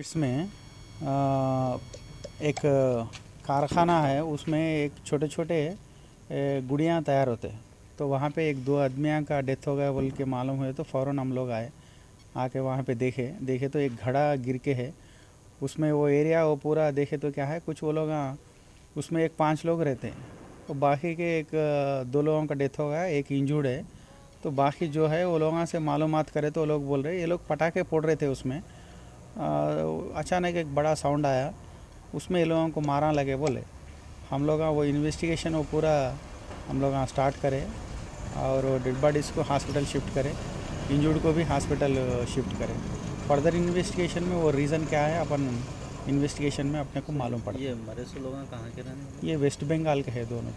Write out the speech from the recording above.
इसमें एक कारखाना है, उसमें एक छोटे छोटे गुड़ियाँ तैयार होते हैं। तो वहाँ पे एक दो आदमियों का डेथ हो गया बोल के मालूम हुए तो फ़ौरन हम लोग आए, आके वहाँ पे देखे तो एक घड़ा गिर के है उसमें। वो एरिया वो पूरा देखे तो क्या है, कुछ वो लोग उसमें एक 5 लोग रहते हैं, तो बाकी के एक 2 लोगों का डेथ हो गया, एक इंजूर्ड है। तो बाकी जो है वो लोगों से मालूमात करे तो वो लोग बोल रहे ये लोग पटाखे फोड़ रहे थे उसमें। अचानक एक बड़ा साउंड आया, उसमें ये लोगों को मारने लगे बोले। हम लोग वो इन्वेस्टिगेशन वो पूरा हम लोग स्टार्ट करें और डेड बॉडीज़ को हॉस्पिटल शिफ्ट करें, इंजूर्ड को भी हॉस्पिटल शिफ्ट करें। फर्दर इन्वेस्टिगेशन में वो रीज़न क्या है अपन इन्वेस्टिगेशन में अपने को मालूम पड़ता है। ये मरे से लोग कहाँ के रहने वाले? ये वेस्ट बंगाल के है दोनों।